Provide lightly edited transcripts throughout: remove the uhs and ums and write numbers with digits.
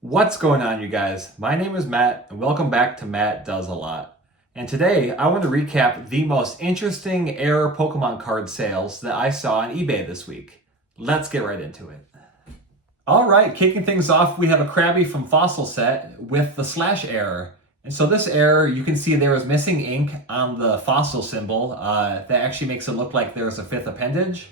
What's going on, you guys? My name is Matt, and welcome back to Matt Does a Lot. And today, I want to recap the most interesting Air Pokemon card sales that I saw on eBay this week. Let's get right into it. Alright, kicking things off, we have a Krabby from Fossil Set with the slash error. And so this error, you can see there was missing ink on the fossil symbol. That actually makes it look like there's a fifth appendage.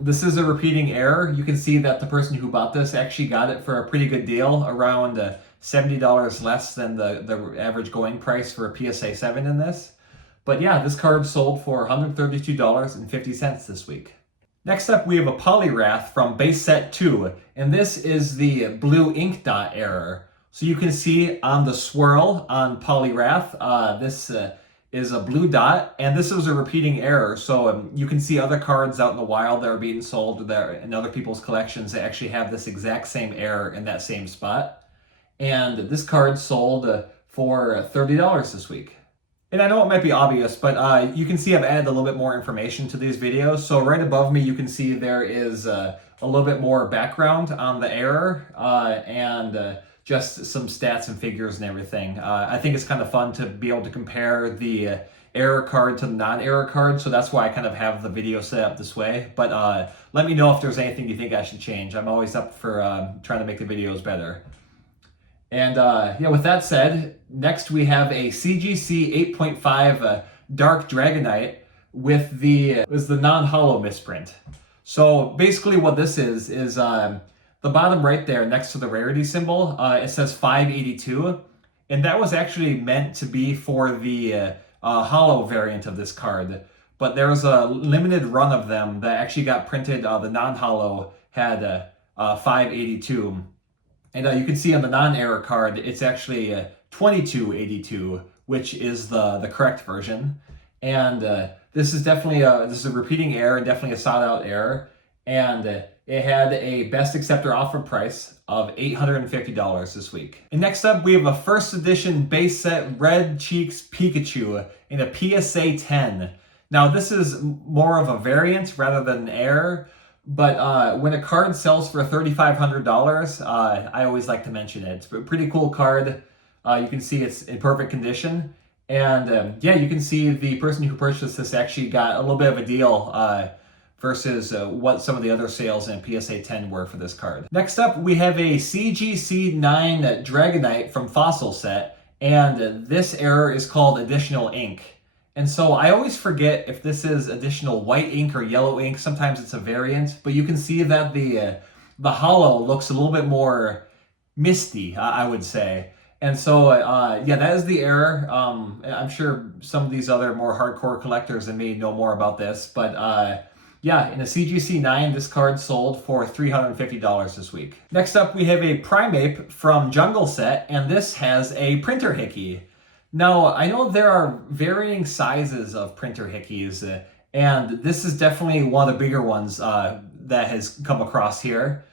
This is a repeating error. You can see that the person who bought this actually got it for a pretty good deal, around $70 less than the average going price for a PSA 7 in this. But yeah, this card sold for $132.50 this week. Next up, we have a Poliwrath from Base Set 2, and this is the blue ink dot error. So you can see on the swirl on Poliwrath, this is a blue dot, and this is a repeating error. So you can see other cards out in the wild that are being sold there in other people's collections that actually have this exact same error in that same spot. And this card sold for $30 this week. And I know it might be obvious, but you can see I've added a little bit more information to these videos. So right above me, you can see there is a little bit more background on the error and just some stats and figures and everything. I think it's kind of fun to be able to compare the error card to the non-error card, so that's why I kind of have the video set up this way. But let me know if there's anything you think I should change. I'm always up for trying to make the videos better. And yeah, with that said, next we have a CGC 8.5 Dark Dragonite with the non-hollow misprint. So basically what this is the bottom right there next to the rarity symbol, it says 582, and that was actually meant to be for the hollow variant of this card. But there was a limited run of them that actually got printed. The non-hollow had 582. And you can see on the non-error card, it's actually 2282, which is the correct version. And this is definitely a repeating error and definitely a sought-out error. And it had a best acceptor offer price of $850 this week. And next up, we have a first edition base set Red Cheeks Pikachu in a PSA 10. Now, this is more of a variant rather than an error. But when a card sells for $3,500, I always like to mention it. It's a pretty cool card. You can see it's in perfect condition. And yeah, you can see the person who purchased this actually got a little bit of a deal versus what some of the other sales in PSA 10 were for this card. Next up, we have a CGC 9 Dragonite from Fossil Set. And this error is called additional ink. And so I always forget if this is additional white ink or yellow ink. Sometimes it's a variant, but you can see that the hollow looks a little bit more misty, I would say. And so, yeah, that is the error. I'm sure some of these other more hardcore collectors than me know more about this, but yeah, in a CGC 9, this card sold for $350 this week. Next up, we have a Primeape from Jungle Set, and this has a printer hickey. Now, I know there are varying sizes of printer hickeys, and this is definitely one of the bigger ones that has come across here.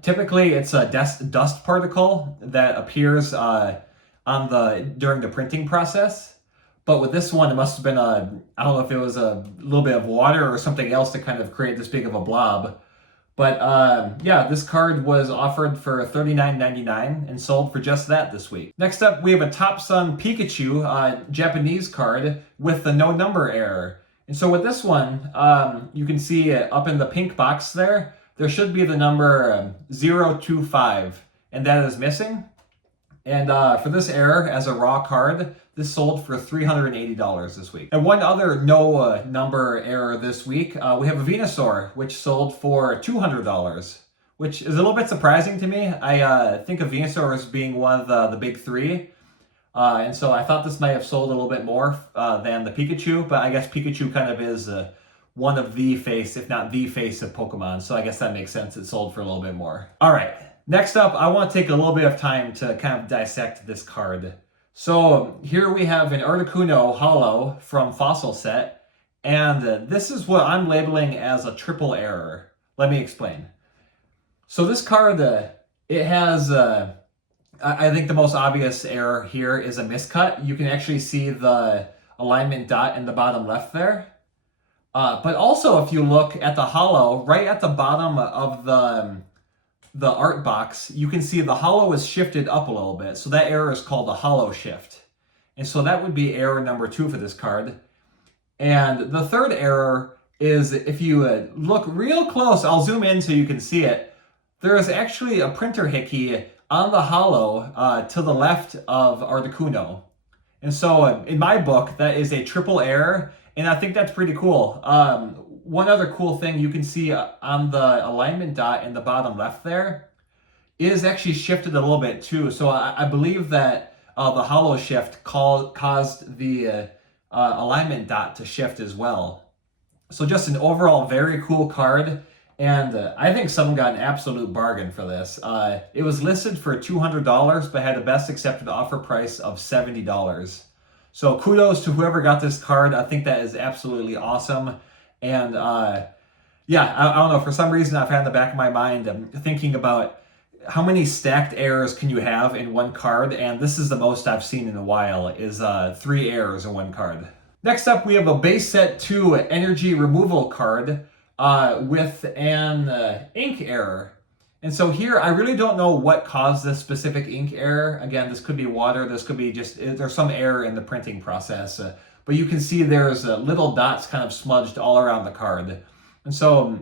Typically, it's a dust particle that appears during the printing process. But with this one, it must have been I don't know if it was a little bit of water or something else to kind of create this big of a blob. But yeah, this card was offered for $39.99 and sold for just that this week. Next up, we have a Top Sun Pikachu Japanese card with the no number error. And so with this one, you can see up in the pink box there should be the number 025, and that is missing. And for this error, as a raw card, this sold for $380 this week. And one other no number error this week, we have a Venusaur, which sold for $200, which is a little bit surprising to me. I think of Venusaur as being one of the big three. And so I thought this might have sold a little bit more than the Pikachu, but I guess Pikachu kind of is one of the face, if not the face of Pokemon. So I guess that makes sense. It sold for a little bit more. All right. Next up, I want to take a little bit of time to kind of dissect this card. So here we have an Articuno Hollow from Fossil Set, and this is what I'm labeling as a triple error. Let me explain. So this card, it has, I think the most obvious error here is a miscut. You can actually see the alignment dot in the bottom left there. But also if you look at the hollow, right at the bottom of the art box, you can see the hollow is shifted up a little bit. So that error is called a hollow shift. And so that would be error number 2 for this card. And the third error is, if you look real close, I'll zoom in so you can see it. There is actually a printer hickey on the hollow to the left of Articuno. And so in my book, that is a triple error, and I think that's pretty cool. One other cool thing you can see on the alignment dot in the bottom left there is actually shifted a little bit too. So I believe that the hollow shift caused the alignment dot to shift as well. So just an overall very cool card. And I think someone got an absolute bargain for this. It was listed for $200, but had a best accepted offer price of $70. So kudos to whoever got this card. I think that is absolutely awesome. And yeah, I don't know, for some reason I've had in the back of my mind, I'm thinking about how many stacked errors can you have in one card, and this is the most I've seen in a while, is 3 errors in one card. Next up, we have a base set 2 energy removal card with an ink error. And so here, I really don't know what caused this specific ink error. Again, this could be water, this could be just, there's some error in the printing process. But you can see there's little dots kind of smudged all around the card. And so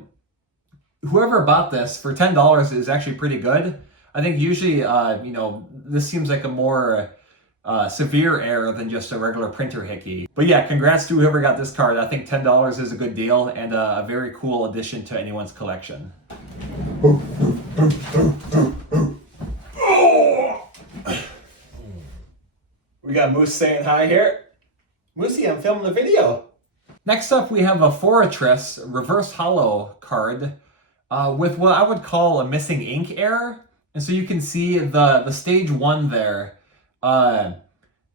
whoever bought this for $10 is actually pretty good. I think usually, you know, this seems like a more severe error than just a regular printer hickey. But yeah, congrats to whoever got this card. I think $10 is a good deal and a very cool addition to anyone's collection. We got Moose saying hi here. Moosey, I'm filming a video. Next up, we have a Fortress reverse hollow card with what I would call a missing ink error. And so you can see the stage 1 there.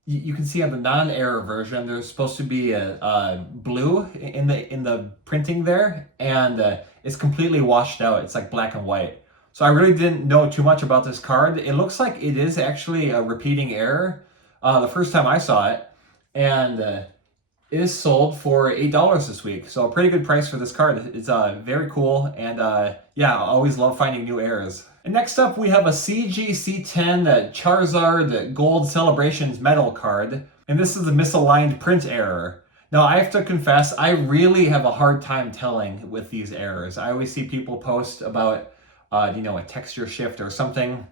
You can see on the non-error version, there's supposed to be a blue in the printing there, and it's completely washed out. It's like black and white. So I really didn't know too much about this card. It looks like it is actually a repeating error the first time I saw it, and it is sold for $8 this week. So a pretty good price for this card. It's very cool, and yeah, I always love finding new errors. And next up, we have a CGC10 Charizard Gold Celebrations Medal card, and this is a misaligned print error. Now, I have to confess, I really have a hard time telling with these errors. I always see people post about, you know, a texture shift or something,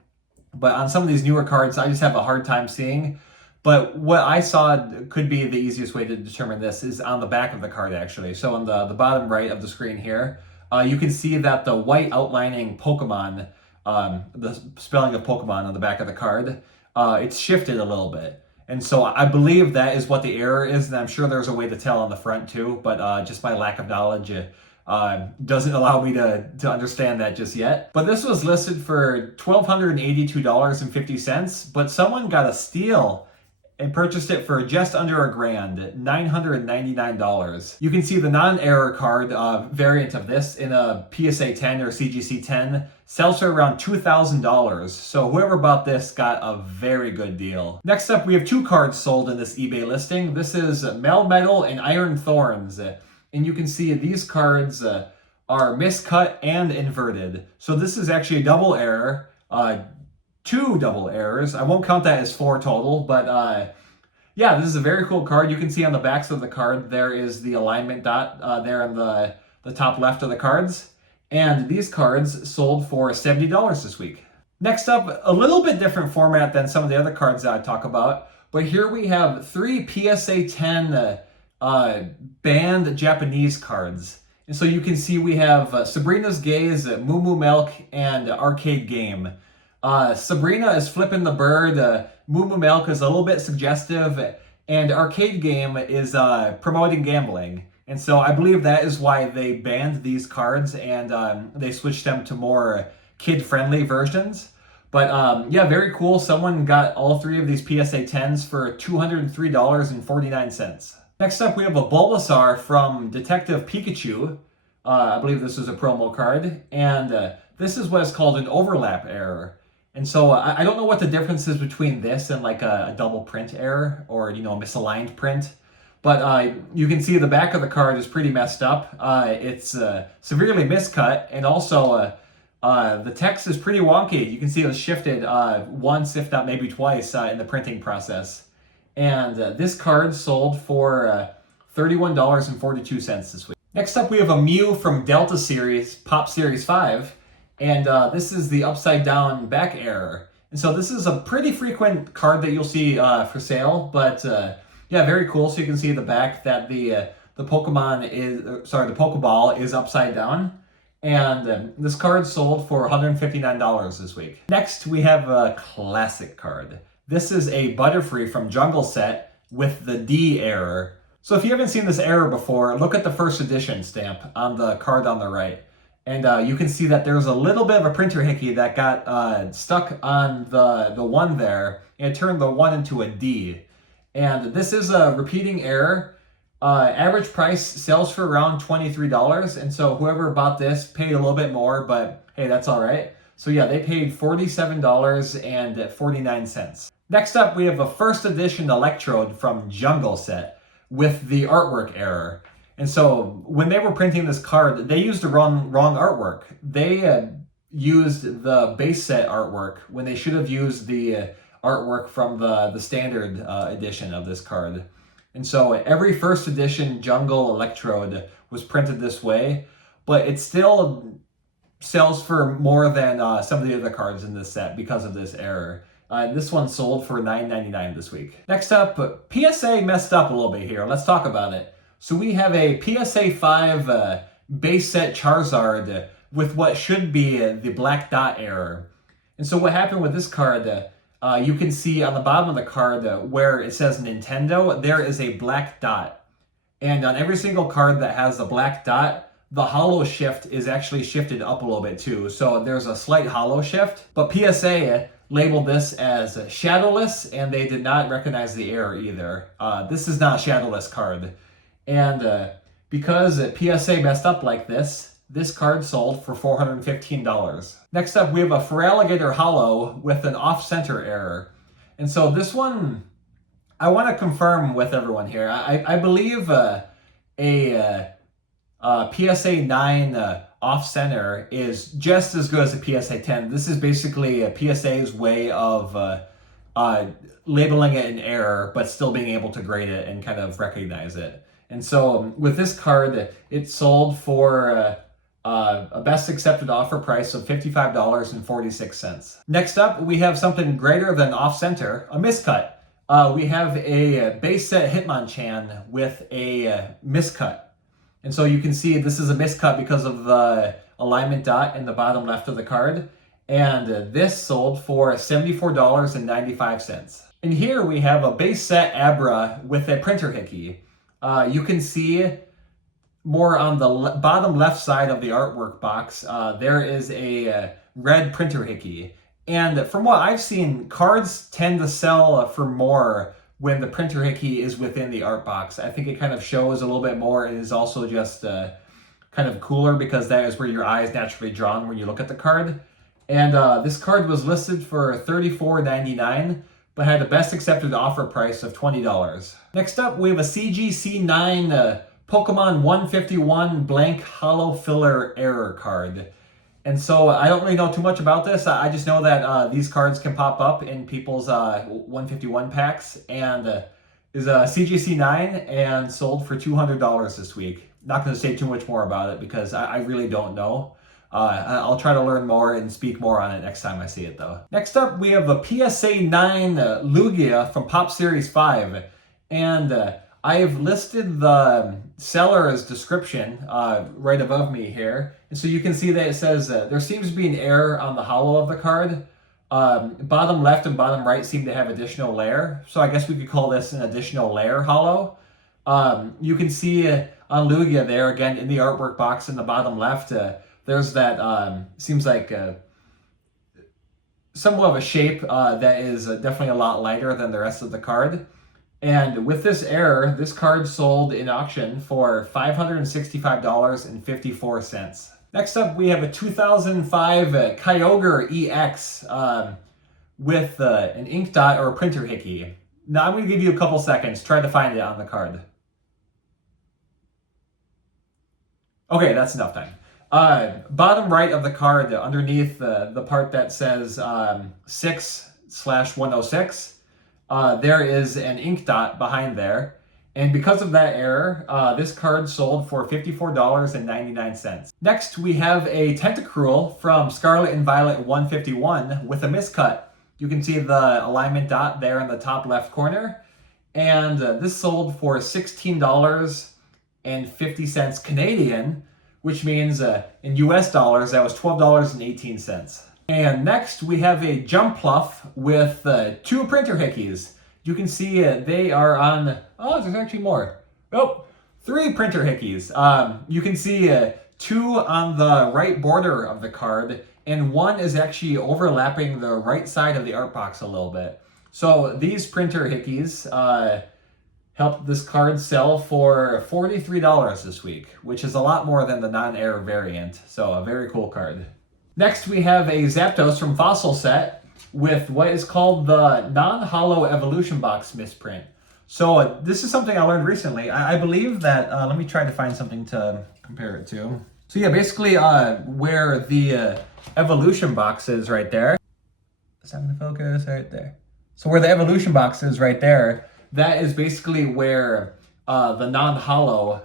but on some of these newer cards, I just have a hard time seeing. But what I saw could be the easiest way to determine this is on the back of the card, actually. So on the bottom right of the screen here, you can see that the white outlining Pokemon, the spelling of Pokemon on the back of the card, it's shifted a little bit. And so I believe that is what the error is, and I'm sure there's a way to tell on the front too, but just my lack of knowledge doesn't allow me to understand that just yet. But this was listed for $1,282.50, but someone got a steal and purchased it for just under $1,000, $999. You can see the non-error card variant of this in a PSA 10 or CGC 10 sells for around $2,000. So whoever bought this got a very good deal. Next up, we have 2 cards sold in this eBay listing. This is Melmetal and Iron Thorns. And you can see these cards are miscut and inverted. So this is actually a double error. 2 double errors. I won't count that as 4 total, but yeah, this is a very cool card. You can see on the backs of the card, there is the alignment dot there on the top left of the cards. And these cards sold for $70 this week. Next up, a little bit different format than some of the other cards that I talk about, but here we have 3 PSA 10 banned Japanese cards. And so you can see we have Sabrina's Gaze, Moo Moo Milk, and Arcade Game. Sabrina is flipping the bird, Moo Moo Milk is a little bit suggestive, and Arcade Game is promoting gambling. And so I believe that is why they banned these cards and they switched them to more kid-friendly versions. But yeah, very cool. Someone got all 3 of these PSA 10s for $203.49. Next up, we have a Bulbasaur from Detective Pikachu. I believe this is a promo card. And this is what is called an overlap error. And so I don't know what the difference is between this and like a double print error or, you know, a misaligned print. But you can see the back of the card is pretty messed up. It's severely miscut, and also The text is pretty wonky. You can see it was shifted once, if not maybe twice, in the printing process. And this card sold for $31.42 this week. Next up, we have a Mew from Delta Series, Pop Series 5. And this is the upside down back error. And so this is a pretty frequent card that you'll see for sale, but yeah, very cool. So you can see the back that the Pokemon is, sorry, the Pokeball is upside down. And this card sold for $159 this week. Next, we have a classic card. This is a Butterfree from Jungle Set with the D error. So if you haven't seen this error before, look at the first edition stamp on the card on the right. And you can see that there's a little bit of a printer hickey that got stuck on the 1 there, and it turned the 1 into a D. And this is a repeating error. Average price sells for around $23, and so whoever bought this paid a little bit more, but hey, that's all right. So yeah, they paid $47.49. Next up, we have a first edition Electrode from Jungle Set with the artwork error. And so when they were printing this card, they used the wrong artwork. They used the base set artwork when they should have used the artwork from the standard edition of this card. And so every first edition Jungle Electrode was printed this way, but it still sells for more than some of the other cards in this set because of this error. This one sold for $9.99 this week. Next up, PSA messed up a little bit here. Let's talk about it. So we have a PSA 5 base set Charizard with what should be the black dot error. And so what happened with this card, you can see on the bottom of the card where it says Nintendo, there is a black dot. And on every single card that has the black dot, the hollow shift is actually shifted up a little bit too. So there's a slight hollow shift, but PSA labeled this as shadowless, and they did not recognize the error either. This is not a shadowless card. And because PSA messed up like this card sold for $415. Next up, we have a Feraligatr Hollow with an off-center error. And so this one, I want to confirm with everyone here. I believe a PSA 9 off-center is just as good as a PSA 10. This is basically a PSA's way of labeling it an error, but still being able to grade it and kind of recognize it. And so with this card, it sold for a best accepted offer price of $55.46. Next up, we have something greater than off-center, a miscut. We have a base set Hitmonchan with a miscut. And so you can see this is a miscut because of the alignment dot in the bottom left of the card. And this sold for $74.95. And here we have a base set Abra with a printer hickey. You can see more on the bottom left side of the artwork box, there is a red printer hickey. And from what I've seen, cards tend to sell for more when the printer hickey is within the art box. I think it kind of shows a little bit more and is also just kind of cooler because that is where your eye is naturally drawn when you look at the card. And this card was listed for $34.99, but had a best accepted offer price of $20. Next up, we have a CGC9 Pokemon 151 blank hollow filler error card. And so I don't really know too much about this. I just know that these cards can pop up in people's 151 packs, and is a CGC9 and sold for $200 this week. Not going to say too much more about it because I really don't know. I'll try to learn more and speak more on it next time I see it though. Next up, we have a PSA 9 Lugia from Pop Series 5. And I have listed the seller's description right above me here. And so you can see that it says there seems to be an error on the hollow of the card. Bottom left and bottom right seem to have additional layer. So I guess we could call this an additional layer hollow. You can see on Lugia there, again, in the artwork box in the bottom left, there's that, seems like somewhat of a shape that is definitely a lot lighter than the rest of the card. And with this error, this card sold in auction for $565.54. Next up, we have a 2005 Kyogre EX with an ink dot or a printer hickey. Now I'm going to give you a couple seconds. Try to find it on the card. Okay, that's enough time. Bottom right of the card, underneath the part that says 6/106, there is an ink dot behind there. And because of that error, this card sold for $54.99. Next, we have a Tentacruel from Scarlet and Violet 151 with a miscut. You can see the alignment dot there in the top left corner. And this sold for $16.50 Canadian, which means in US dollars, that was $12.18. And next, we have a Jumpluff with 2 printer hickeys. You can see they are on, oh, there's actually more. Oh, 3 printer hickeys. You can see 2 on the right border of the card, and 1 is actually overlapping the right side of the art box a little bit. So these printer hickeys helped this card sell for $43 this week, which is a lot more than the non-air variant. So a very cool card. Next, we have a Zapdos from Fossil Set with what is called the non-hollow evolution box misprint. So this is something I learned recently. I believe that, let me try to find something to compare it to. So yeah, basically where the evolution box is right there. Is that in the focus? Right there. So where the evolution box is right there, that is basically where the non-hollow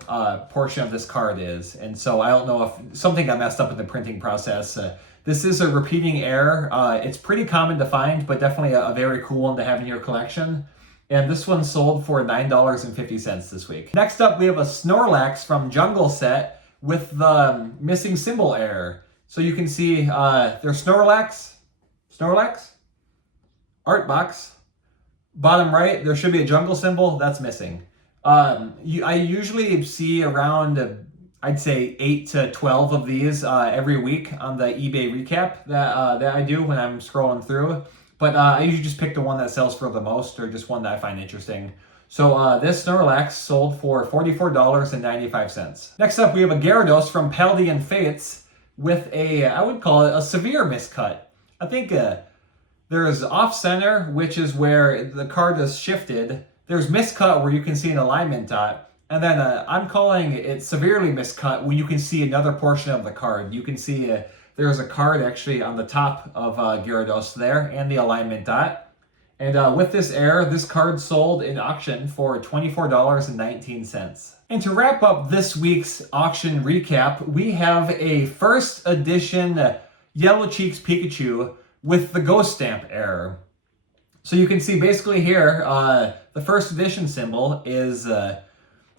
portion of this card is. And so I don't know if something got messed up in the printing process. This is a repeating error. It's pretty common to find, but definitely a very cool one to have in your collection. And this one sold for $9.50 this week. Next up, we have a Snorlax from Jungle Set with the missing symbol error. So you can see there's Snorlax, art box. Bottom right, there should be a jungle symbol. That's missing. I usually see around, I'd say 8 to 12 of these every week on the eBay recap that I do when I'm scrolling through. But I usually just pick the one that sells for the most, or just one that I find interesting. So this Snorlax sold for $44.95. Next up, we have a Gyarados from Paldean Fates with a, I would call it a severe miscut. I think there's off-center, which is where the card is shifted. There's miscut where you can see an alignment dot. And then I'm calling it severely miscut when you can see another portion of the card. You can see there's a card actually on the top of Gyarados there and the alignment dot. And with this error, this card sold in auction for $24.19. And to wrap up this week's auction recap, we have a first edition Yellow Cheeks Pikachu with the ghost stamp error. So you can see basically here, the first edition symbol is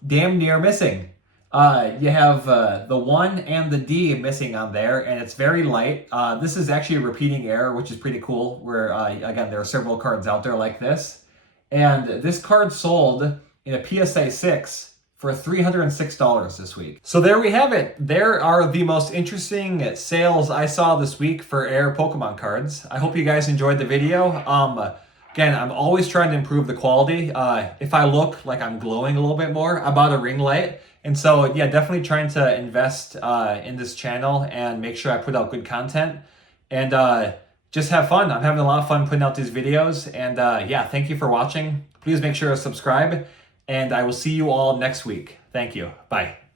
damn near missing. You have the 1 and the D missing on there, and it's very light. This is actually a repeating error, which is pretty cool, where, again, there are several cards out there like this. And this card sold in a PSA 6 for $306 this week. So there we have it. There are the most interesting sales I saw this week for Air Pokemon cards. I hope you guys enjoyed the video. Again, I'm always trying to improve the quality. If I look like I'm glowing a little bit more, I bought a ring light. And so, yeah, definitely trying to invest in this channel and make sure I put out good content. And just have fun. I'm having a lot of fun putting out these videos. And yeah, thank you for watching. Please make sure to subscribe. And I will see you all next week. Thank you. Bye.